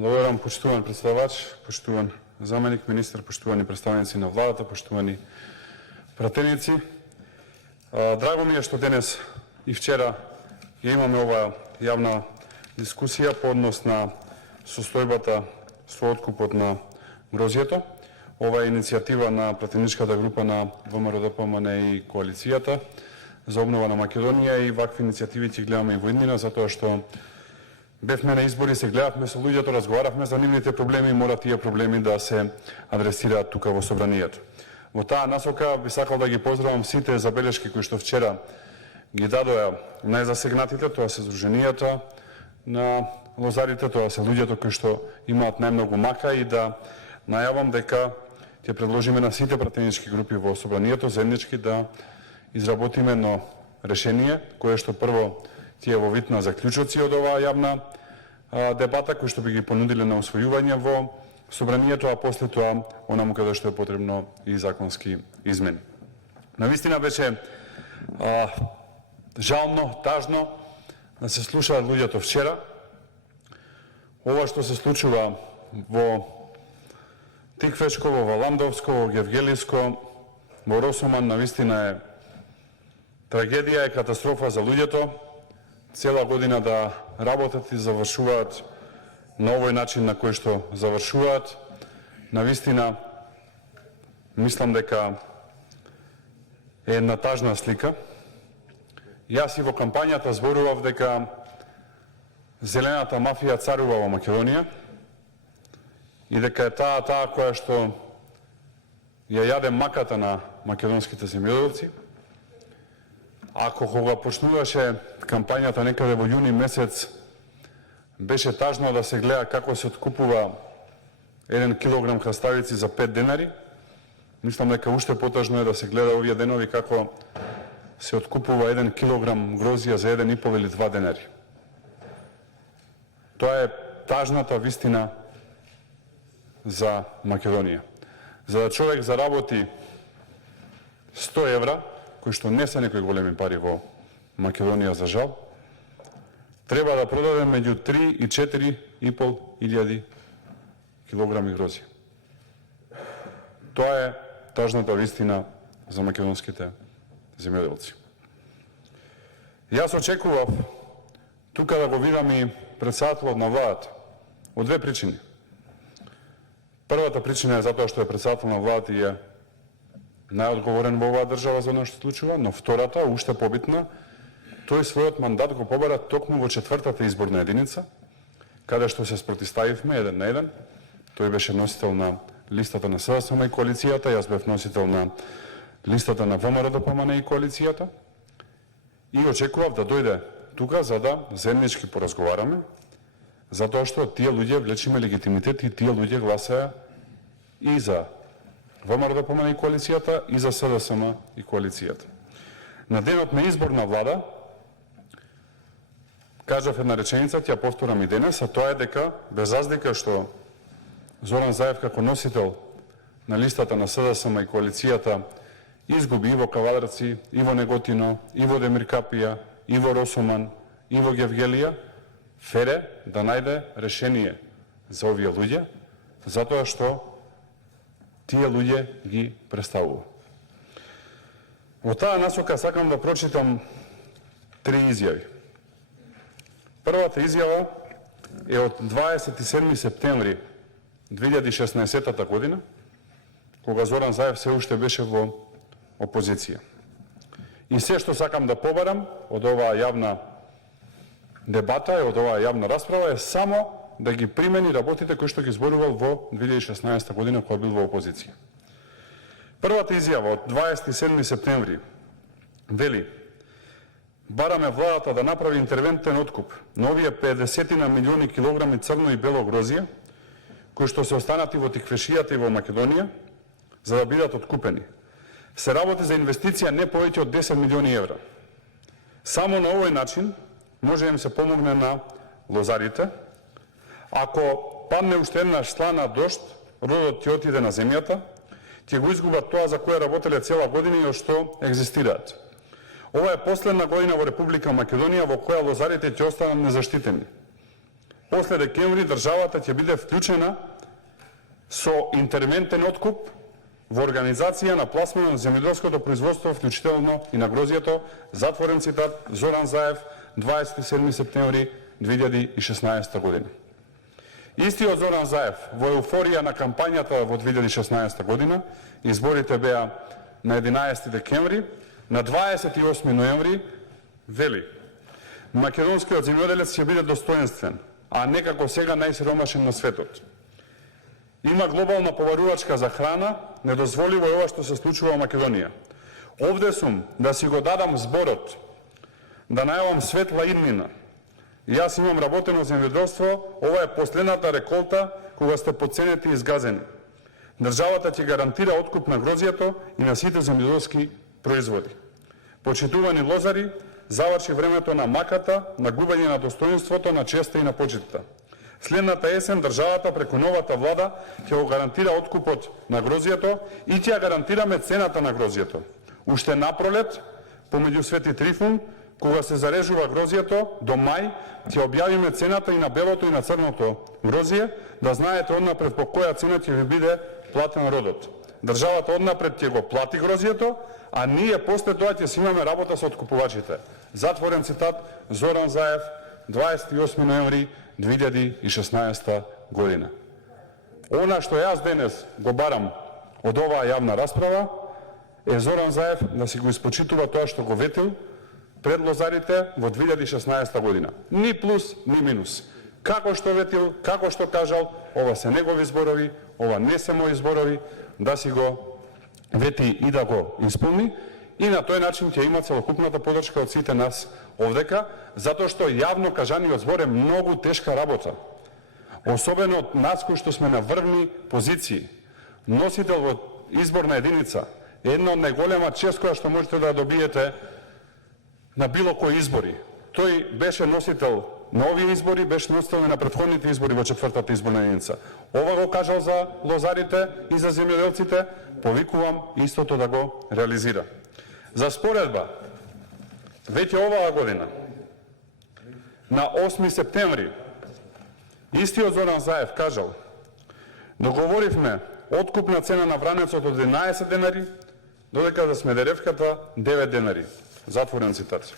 Благодарам, почитуван председавач, почитуван заменик министар, почитувани представници на владата, почитувани пратеници. Драго ми е што денес и вчера ја имаме оваа јавна дискусија по однос на состојбата со откупот на грозјето. Ова е иницијатива на пратеничката група на ВМРО-ДПМН и коалицијата за обнова на Македонија и вакви иницијативи ќе гледаме и во иднина, затоа што бевме на избори, се гледавме со луѓето, разговаравме за нивните проблеми и мора тие проблеми да се адресираат тука во собранието. Во таа насока би сакал да ги поздравам сите забелешки кои што вчера ги дадоа најзасегнатите, тоа се здруженијата на лозарите, тоа се луѓето кои што имаат најмногу мака, и да најавам дека ќе предложиме на сите пратенички групи во собранието заеднички да изработиме едно решение кое што прво тие во вид на заклучоци од оваа јавна дебата кои што би ги понудиле на усвојување во собранието, а после тоа онаму каде што е потребно и законски измени. Навистина беше жално, тажно да се слушаат луѓето вчера. Ова што се случува во Тиквечко, во Валандовско, во Гевгелиско, во Росоман, навистина е трагедија, е катастрофа за луѓето. Цела година да работат и завршуваат на овој начин на кој што завршуваат. Навистина, мислам дека е една тажна слика. Јас и во кампањата зборував дека зелената мафија царува во Македонија и дека е таа која што ја јаде маката на македонските земјоделци. Ако кога почнуваше кампањата некаде во јуни месец, беше тажно да се гледа како се откупува 1 килограм краставици за 5 денари. Мислам дека уште потажно е да се гледа овие денови како се откупува 1 килограм грозија за 1,5 или 2 денари. Тоа е тажната вистина за Македонија. За да човек заработи 100 евра, кои што не се некои големи пари во Македонија, за жал, треба да продаде меѓу 3 и 4,5 илјади килограми грозија. Тоа е тажната вистина за македонските земјоделци. Јас очекував тука да го видам и претседателот на владата од две причини. Првата причина е затоа што е претседател на владата и е најодговорен во оваа држава за оно што случува, но втората, уште побитна, тој својот мандат го побара токму во 4-та изборна единица, каде што се спротивставивме 1:1. Тој беше носител на листата на СДСМ и коалицијата, јас бев носител на листата на ВМРО-ДПМН и коалицијата, и очекував да дојде тука за да заеднички поразговараме, затоа што тие луѓе влечиме легитимитет и тие луѓе гласаа и за ВМРО-ДПМН и коалицијата и за СДСМ и коалицијата. На денот на избор на влада кажав една реченица, ќе ја повторам и денес, а тоа е дека без разлика што Зоран Заев како носител на листата на СДСМ и коалицијата изгуби и во Кавадарци, и во Неготино, и во Демиркапија, и во Росоман, и во Гевгелија, фере да најде решение за овие луѓе, затоа што тие луѓе ги представува. Во таа насока сакам да прочитам 3 изјави. Првата изјава е од 27 септември 2016 година, кога Зоран Заев се уште беше во опозиција. И се што сакам да побарам од оваа јавна дебата и од оваа јавна расправа е само да ги примени работите кои што ги зборувал во 2016 година кога бил во опозиција. Првата изјава од 27 септември вели: бараме владата да направи интервентен откуп на овие 50 на милиони килограми црно и бело грозје, кои што се останати во Тиквешијата и во Македонија, за да бидат откупени. Се работи за инвестиција не повеќе од 10 милиони евра. Само на овој начин може да им се помогне на лозарите. Ако падне уште еднаш слана дожд, родот ќе отиде на земјата, ќе го изгубат тоа за кое работеле цела година и од што екзистираат. Ова е последна година во Република Македонија во која лозарите ќе останат незаштитени. после декември државата ќе биде вклучена со интервентен откуп во организација на пласмано на земјоделското производство, вклучително и на грозјето, затворен цитат, Зоран Заев, 27 септември 2016 година. Истиот Зоран Заев, во еуфорија на кампањата во 2016 година, изборите беа на 11 декември, на 28 ноември вели: македонскиот земјоделец ќе биде достоинствен, а не како сега најсиромашен на светот. Има глобална поварувачка за храна, недозволиво е ова што се случува во Македонија. Овде сум да си го дадам зборот, да најавам светла иднина. Јас имам работено земјоделство, ова е последната реколта кога сте подценети и изгазени. Државата ќе гарантира откуп на грозјето и на сите земјоделски производи. Почитувани лозари, заврши времето на маката, на губење на достоинството, на честа и на почитта. Следната есен државата преку новата влада ќе го гарантира откупот на грозјето и ќе ја гарантираме цената на грозјето. Уште напролет, помеѓу Свети Трифун, кога се зарежува грозјето, до мај ќе објавиме цената и на белото и на црното грозје, да знаете однапред по која цена ќе ви биде платен родот. Државата однапред ќе го плати грозјето, а ние после тоа ќе си имаме работа со откупувачите. Затворен цитат, Зоран Заев, 28 ноември 2016 година. Она што јас денес го барам од оваа јавна расправа е Зоран Заев да си го испочитува тоа што го ветил пред лозарите во 2016 година. Ни плюс, ни минус. Како што ветил, како што кажал, ова се негови зборови, ова не се мои зборови, да си го вети и да го исполни, и на тој начин ќе има целокупната подршка од сите нас овдека, затоа што јавно кажаниот збор е многу тешка работа. Особено од нас кои што сме на врвни позиции. Носител во изборна единица е една од најголема чест која што можете да добиете на било кои избори. Тој беше носител на овие избори, беше носител на претходните избори во четвртата изборна единица. Ова го кажал за лозарите и за земјоделците, повикувам истото да го реализира. За споредба, веќе оваа година, на 8 септември, истиот Зоран Заев кажал: договоривме откупна цена на вранецот од 11 денари, додека за Смедеревката 9 денари. Затворен цитат.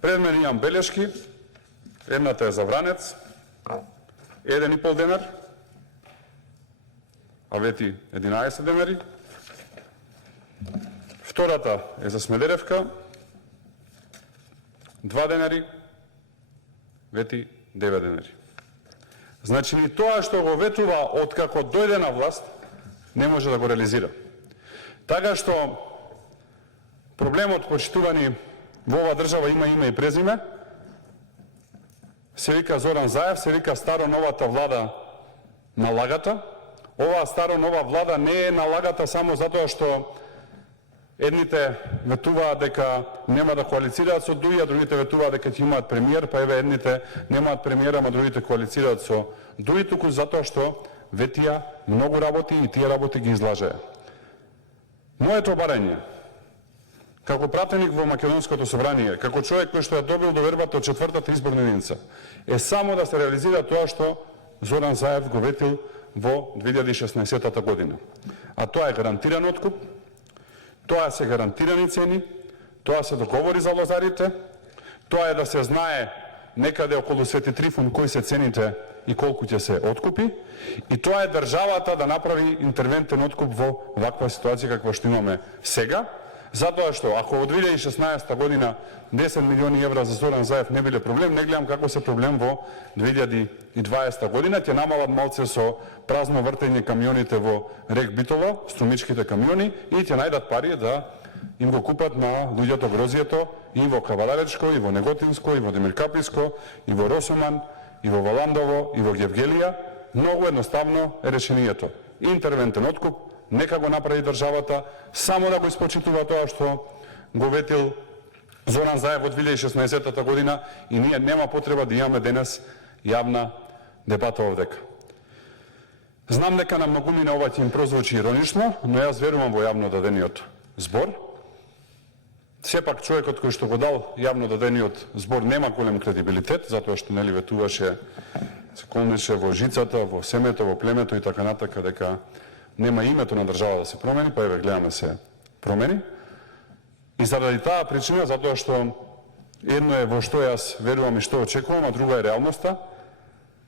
Пред мен имам белешки, едната е за вранец, 1,5 денар, а вети 11 денари. Втората е за Смедеревка, 2 денари, вети 9 денари. Значи, ни тоа што го ветува откако дојде на власт, не може да го реализира. Така што проблемот, почитувани, во оваа држава има име и презиме, се вика Зоран Заев, се вика старо-новата влада на лагата. Оваа старо-нова влада не е на лагата само затоа што едните ветуваат дека нема да коалицираат со Дуи, а другите ветуваат дека ќе имаат премиер, па еве едните немаат премиера, а другите коалицираат со Дуи, туку затоа што ветија многу работи и тие работи ги излажеа. Моето барање, како пратеник во Македонското собрание, како човек кој што ја добил довербата од четвртата изборна единица, е само да се реализира тоа што Зоран Заев го ветил во 2016 година. А тоа е гарантиран откуп, тоа се гарантирани цени, тоа се договори за лозарите, тоа е да се знае некаде околу Свети Трифун кои се цените и колку ќе се откупи, и тоа е државата да направи интервентен откуп во ваква ситуација каква што имаме сега, затоа што ако во 2016 година 10 милиони евра за Зоран Заев не биле проблем, не гледам како се проблем во 2020 година, ќе намалат малце со празно вртење камионите во рек Битола, струмичките камиони, и ќе најдат пари да им го купат на луѓето грозјето и во Кавадаречко, и во Неготинско, и во Демиркаписко, и во Росоман, и во Валандово, и во Гевгелија. Многу едноставно е решението. Интервентен откуп, нека го направи државата, само да го испочитува тоа што го ветил Зоран Заев во 2016 година, и ние нема потреба да имаме денес јавна дебата овдека. Знам дека на многумина ова ќе им прозвучи иронично, но јас верувам во јавно дадениот збор. Сепак човекот кој што го дал јавно дадениот збор нема голем кредибилитет, затоа што нели ветуваше, се колнеше во жицата, во семето, во племето и така натака, дека нема името на држава да се промени, па еве гледаме се промени. И заради таа причина, затоа што едно е во што јас верувам и што очекувам, а друга е реалноста,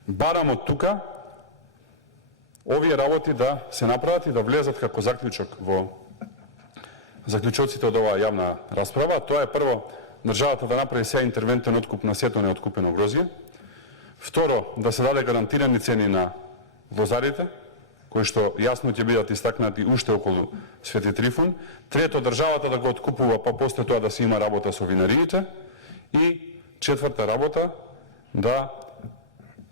барам од тука овие работи да се направат и да влезат како заклучок во заклучоците од оваа јавна расправа. Тоа е прво, државата да направи сега интервентен откуп на сето неоткупено грозје. Второ, да се даде гарантирани цени на возарите, кои што јасно ќе бидат истакнати уште околу Свети Трифун. Трето, државата да го откупува, па после тоа да се има работа со винариите. И четврта работа, да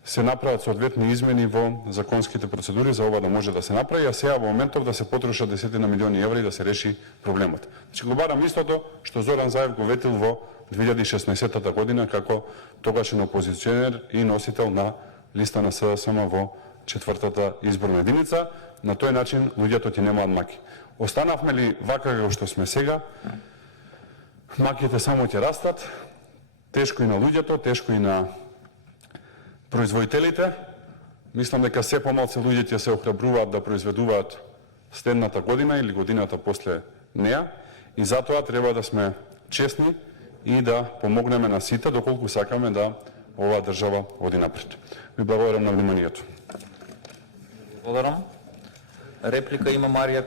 се направат соодветни измени во законските процедури за ова да може да се направи, а сега во моментов да се потрошат десетина милиони евра и да се реши проблемот. Значи го барам истото што Зоран Заев го ветил во 2016 година како тогашен опозиционер и носител на листа на СДСМ во четвртата изборна единица. На тој начин луѓето ќе немаат маки. Останавме ли вака како што сме сега, маките само ќе растат, тешко и на луѓето, тешко и на производителите. Мислам дека се помалку луѓе ќе се охрабруваат да произведуваат следната година или годината после неа и затоа треба да сме честни и да помогнеме на сите доколку сакаме да оваа држава оди напред. Ви благодарам на вниманието. Благодарам. Реплика има Марија